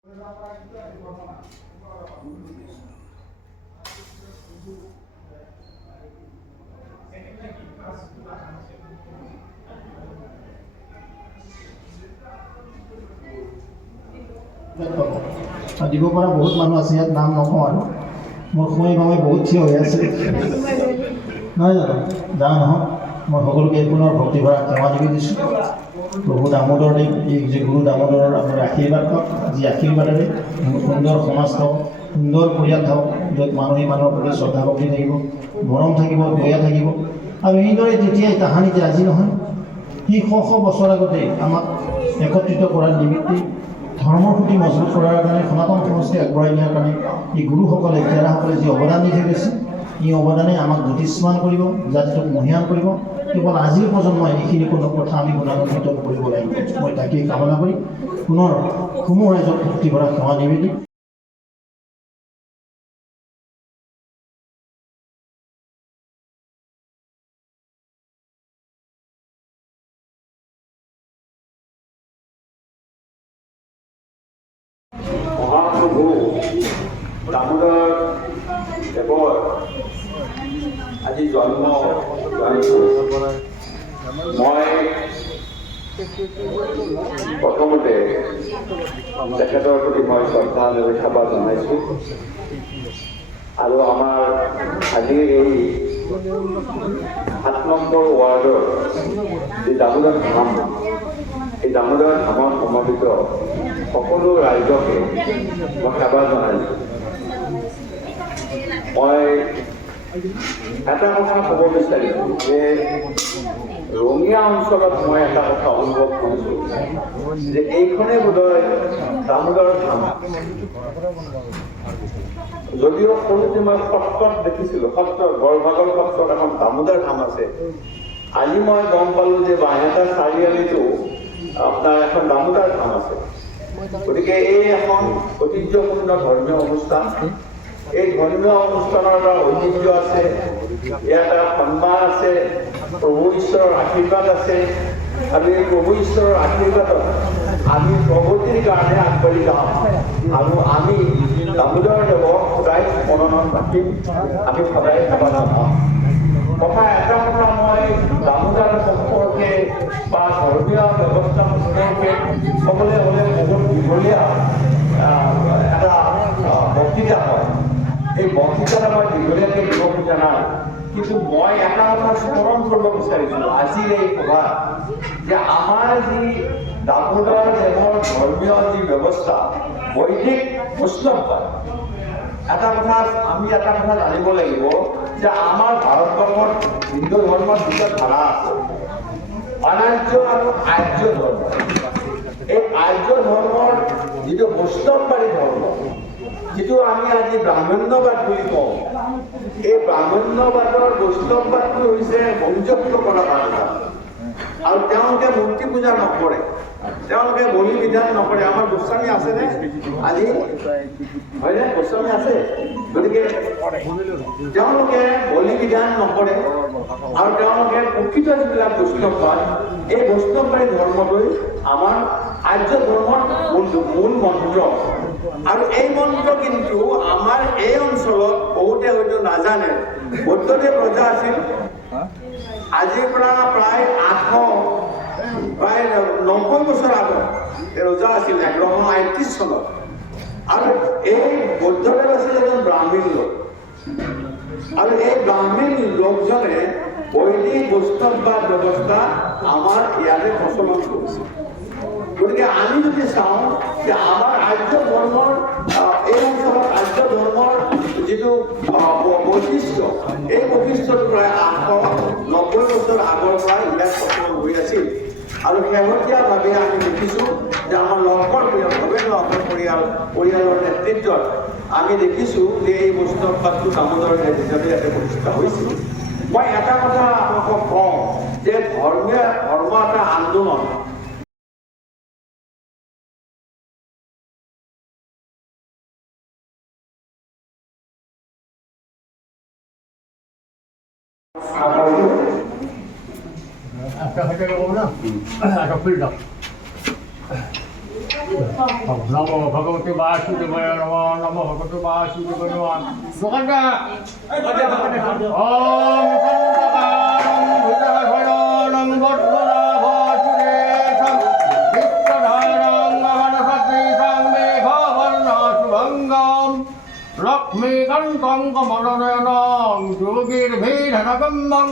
দিব পৰা বহুত মানুহ আছে, ইয়াত নাম নকওঁ আৰু মোৰ সময় বহুত থিয় হৈ আছে নহয় জানো? যাওঁ নহয়, মই সকলোকে পুনৰ ভক্তি ভৰা সেৱা যোগাই দিছোঁ। প্ৰভু দামোদৰ এই যে গুৰু দামোদৰৰ আপোনাৰ আশীৰ্বাদ হওক, যি আশীৰ্বাদেৰে সুন্দৰ সমাজ থাকক, সুন্দৰ পৰিয়াল থাকক, য'ত মানুহে মানুহৰ প্ৰতি শ্ৰদ্ধা ভক্তি থাকিব, মৰম থাকিব, দয়া থাকিব। আৰু এইদৰে যেতিয়াই তাহানি যে আজি নহয়, সি শ বছৰ আগতে আমাক একত্ৰিত কৰাৰ নিমিত্তে ধৰ্মৰ প্ৰতি মজবুত কৰাৰ কাৰণে, সনাতন সংস্কৃতি আগবঢ়াই নিয়াৰ কাৰণে এই গুৰুসকলে তেৰাসকলে যি অৱদান দি থৈ গৈছে, এই অৱদানে আমাক জ্যোতিষ্মান কৰিব, জাতিটোক মহিয়ান কৰিব। কেৱল আজিৰ প্ৰজন্মই এইখিনি কোনো কথা আমি গুণান্বিত কৰিব লাগিব। মই তাকেই কামনা কৰি পুনৰ সমূহ ৰাইজক ভক্তি ভৰা সেৱা নিবেদি মহাপ্ৰভু দামোদৰ দেৱৰ আজি জন্ম জয়ন্তী। মই প্ৰথমতে তেখেতৰ প্ৰতি মই শ্ৰদ্ধা নিবেদন জনাইছোঁ। আৰু আমাৰ আজিৰ এই 7 নম্বৰ ৱাৰ্ডৰ যি দামোদৰ ধাম, এই দামোদৰ ধামত সমবেত সকলো ৰাইজকে মই সেৱা জনাইছোঁ। মই এটা কথা ক'ব বিচাৰিছোঁ যে ৰঙিয়া অঞ্চলত মই এটা কথা অনুভৱ কৰিছোঁ যে এইখনে বোধহয় দামোদৰ ধাম। যদিও সৰুতে মই সত্ৰত দেখিছিলোঁ, বৰভাগৰ সত্ৰত এখন দামোদৰ ধাম আছে। আজি মই গম পালোঁ যে বাঁহেটা চাৰিআলিতো আপোনাৰ এখন দামোদৰ ধাম আছে। গতিকে এই এখন ঐতিহ্যপূৰ্ণ ধৰ্মীয় অনুষ্ঠান। এই ধৰ্মীয় অনুষ্ঠানৰ এটা ঐতিহ্য আছে, ইয়াত এটা সন্মান আছে, প্ৰভু ঈশ্বৰৰ আশীৰ্বাদ আছে। আৰু এই প্ৰভু ঈশ্বৰৰ আশীৰ্বাদত আমি প্ৰগতিৰ কাৰণে আগবাঢ়ি যাওঁ। আৰু আমি দামোদৰ দেৱক সদায় স্মৰণত ৰাখিম, আমি সদায় সেৱা জনাম। এটা কথা মই দামোদৰ সম্পৰ্কে বা ধৰ্মীয় ব্যৱস্থা সম্পৰ্কে ক'বলৈ হ'লে বহুত দীঘলীয়া এটা বক্তৃতা হয়। এই বক্তৃতাটা মই দীঘলীয়াকৈ দিব খোজা নাই, কিন্তু মই এটা কথা স্মৰণ কৰিব বিচাৰিছোঁ আজিৰ এই সভা, যে আমাৰ যি দামোদৰ দেৱৰ ধৰ্মীয় যি ব্যৱস্থা, বৈদিক বৈষ্ণৱবাদ। আমি এটা কথা জানিব লাগিব যে আমাৰ ভাৰতবৰ্ষত হিন্দু ধৰ্মৰ দুটা ধাৰা আছে, অনাৰ্য আৰু আৰ্য ধৰ্ম। এই আৰ্য ধৰ্মৰ যিটো বৈষ্ণৱবাদী ধৰ্ম, যিটো আমি আজি ব্ৰাহ্মণ্যবাদ বুলি কওঁ, এই ব্ৰাহ্মণ্যবাদৰ বৈষ্ণৱবাদটো হৈছে সংযুক্ত কৰা বাদ। আৰু তেওঁলোকে মূৰ্তি পূজা নকৰে, তেওঁলোকে বলি বিধান নকৰে। আমাৰ গোস্বামী আছেনে আজি? হয়নে? গোস্বামী আছে। গতিকে তেওঁলোকে বলি বিধান নকৰে আৰু তেওঁলোকে প্ৰকৃত যিবিলাক বৈষ্ণৱবাদ, এই বৈষ্ণৱবাদী ধৰ্মটোৱে আমাৰ আৰ্য ধৰ্মৰ মূল মন্ত্ৰ। আৰু এই মন্ত্ৰ কিন্তু আমাৰ এই অঞ্চলত বহুতে হয়তো নাজানে। বৌদ্ধদেৱ ৰজা আছিল, আজিৰ পৰা প্ৰায় 90 বছৰ আগত ৰজা আছিল 1138 চনত। আৰু এই বৌদ্ধদেৱ আছিল এজন ব্ৰাহ্মণ লোক। আৰু এই ব্ৰাহ্মণ লোকজনে বৈদিক বৈষ্ণৱবাদ ব্যৱস্থা আমাৰ ইয়াতে প্ৰচলন কৰিছিল। গতিকে আমি যদি চাওঁ যে আমাৰ আৰ্য ধৰ্মৰ এই অঞ্চলত আৰ্য ধৰ্মৰ যিটো বৈশিষ্ট্য, এই বৈশিষ্ট্যটো প্ৰায় 890 বছৰ আগৰ পৰা ইয়াত প্ৰচলন হৈ আছিল। আৰু শেহতীয়াভাৱে আমি দেখিছোঁ যে আমাৰ পৰিয়ালৰ নেতৃত্বত আমি দেখিছোঁ যে এই বৈষ্ণৱবাদটো দামোদৰ হিচাপে ইয়াতে প্ৰতিষ্ঠা হৈছিল। মই এটা কথা আপোনালোকক কওঁ যে ধৰ্ম এটা আন্দোলন। Hasta que llegó una, a নমো ভগবতে বাসুদেবায় নমঃ নমো ভগবতে বাসুদেবায় নমঃ দোকানটা ওম সন্তকারং ভুজগশয়নং বট্টনাভচুরেশং বিশ্বধারং মহানসদৃশং মেঘবর্ণশুভঙ্গম লক্ষ্মীকান্तं কমলনয়নং যোগীর্ভীধনগম্যং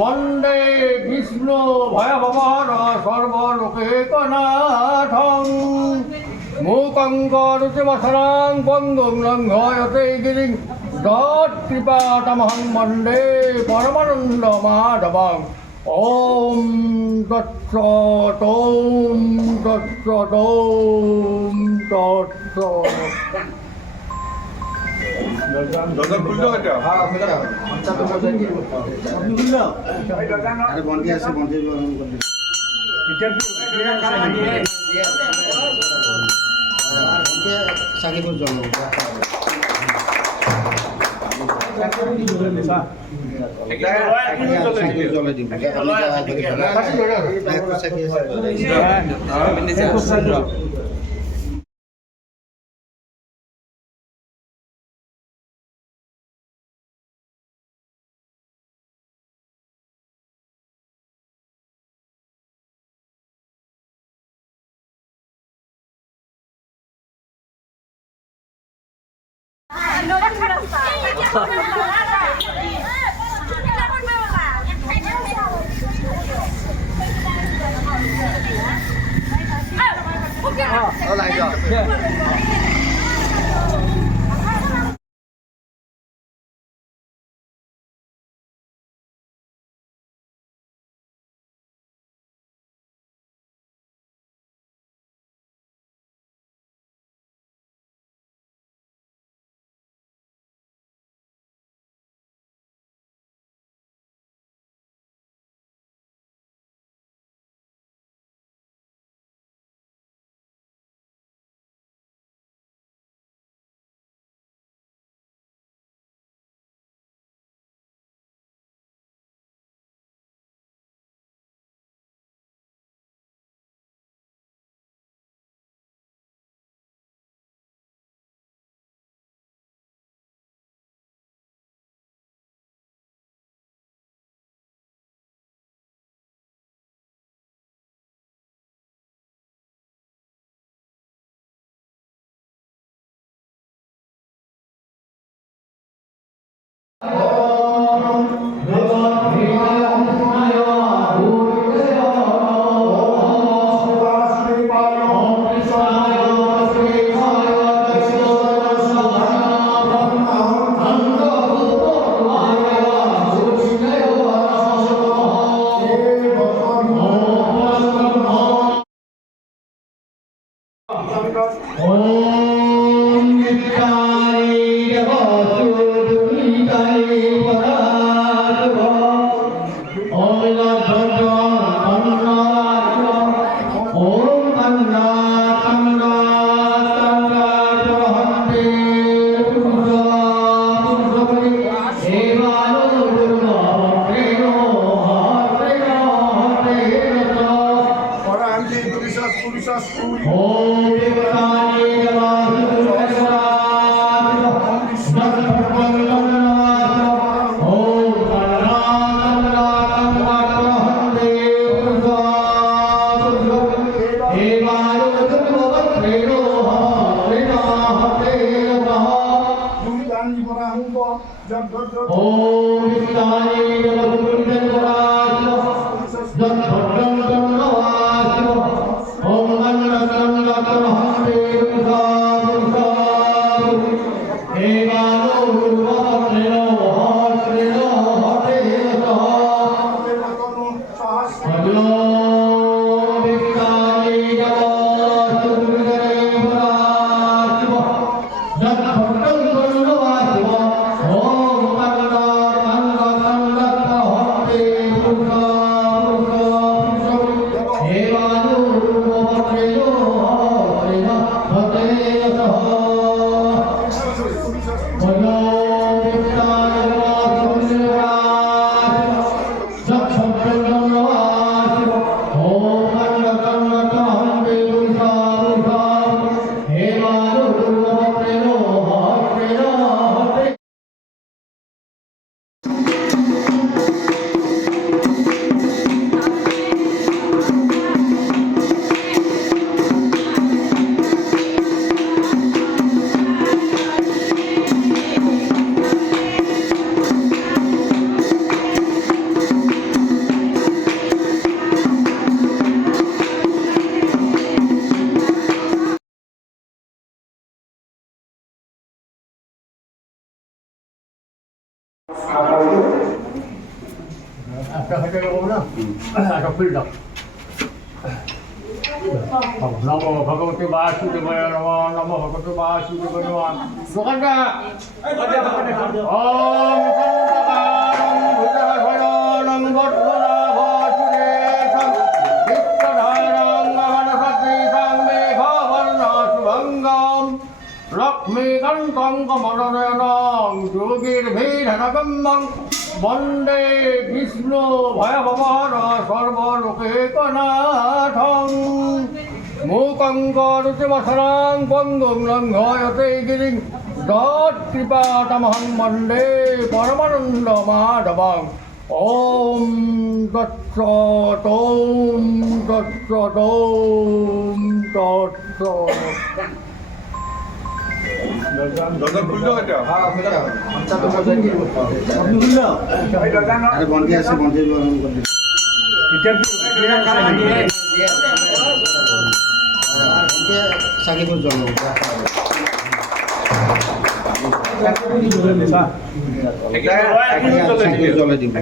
বন্দে বিষ্ণু ভয়ভবহর সর্বলোকেকনাথং মূকং করোতি বসরাং পঙ্গুং লঙ্ঘয়তে গিরিং তৎকৃপাতমহং বন্দে পরমানন্দমাধবং ওম তৎসৎ ওম তৎসৎ ওম তৎসৎ আরে বন্টি আছে বন্টি সাকিবুর জন্য জলে দিব lại rồi. Oh, একটা হয়ে গেল না একটা ফিল দাও নমো ভগবতে বাসুদেবায় নমঃ নমো ভগবতে বাসুদেবায় নমঃ দোকানটা ওম সন্তকারং ভূতভয়ং বদ্মনাভচুরেশং বিশ্বধারং মহানসদৃশং মেঘবর্ণশুভঙ্গম লক্ষ্মীকান্तं কমলনয়नं যোগীর্ভীধনগম্যং বন্দে বিষ্ণু ভয়ভবহর সর্বলোকেকনাথং মূকং করুতিমসরাং পঙ্গুং লঙ্ঘয়তে গিরিং তৎকৃপাতমহং বন্দে পরমানন্দমাধবং ওম তৎসৎ ওম তৎসৎ ওম তৎসৎ আরে বন্ধে আছে বন্ধে সাকিবুর জন্য জলে দিব